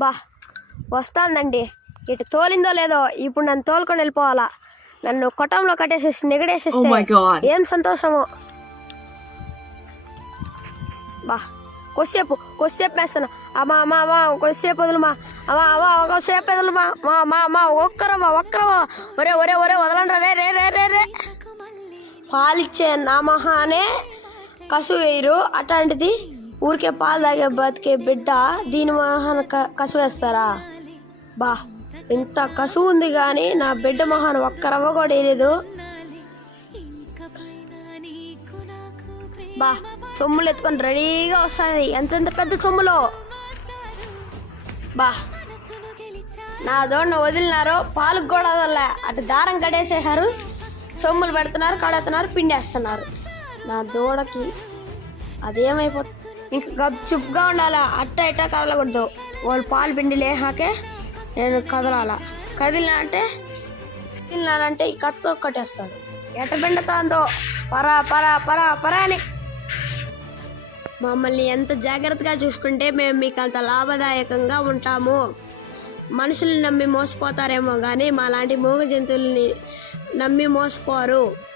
బా వస్తాందండి. ఇటు తోలిందో లేదో ఇప్పుడు నన్ను తోలుకొని వెళ్ళిపోవాలా. నన్ను కొట్టంలో కట్టేసేసి Oh నెగడేసేస్తే God. ఏం సంతోషమో. బా కొద్దిసేపు కొద్దిసేపు వేస్తాను. అమ్మా అమ్మా అమ్మా కొద్దిసేపు వదులుమా. అమ్మా అమ్మా కొద్దిసేపు వదులుమా. మా మా మా ఒక్కరమ్మా ఒక్కరమ్మా ఒరే ఒరే ఒరే వదలండి రే రే రే రే రే. పాలిచ్చే నా మహానే కసు వేయరు అట్లాంటిది. ఊరికే పాలు తాగే బతికే బిడ్డ దీని మహాన క- కసువేస్తారా బా ఇంత కసువు ఉంది కానీ నా బిడ్డ మహాన్ ఒక్క రవ్వ కూడా వేయలేదు. బా సొమ్ములు ఎత్తుకొని రెడీగా వస్తుంది ఎంతెంత పెద్ద సొమ్ములో? బా నా దోడిని వదిలినారు పాలకు కూడా వదలలే. అటు దారం కడేసేసారు సొమ్ములు పెడుతున్నారు కడుతున్నారు పిండేస్తున్నారు. నా దూడకి అదేమైపోతుంది ఇంకా గప్చుప్గా ఉండాలా అట్ట ఇట్ట కదలకూడదు. వాళ్ళు పాలు పిండి లేహాకే నేను కదలాల. కదిలినా అంటే కదిలినానంటే ఈ కట్టతో కట్టేస్తారు ఎట పరా పరా పరా పరా అని. మమ్మల్ని ఎంత జాగ్రత్తగా చూసుకుంటే మేము మీకు అంత లాభదాయకంగా ఉంటాము. మనుషుల్ని నమ్మి మోసపోతారేమో కానీ మా లాంటి మూగ జంతువుల్ని నమ్మి మోసపోరు.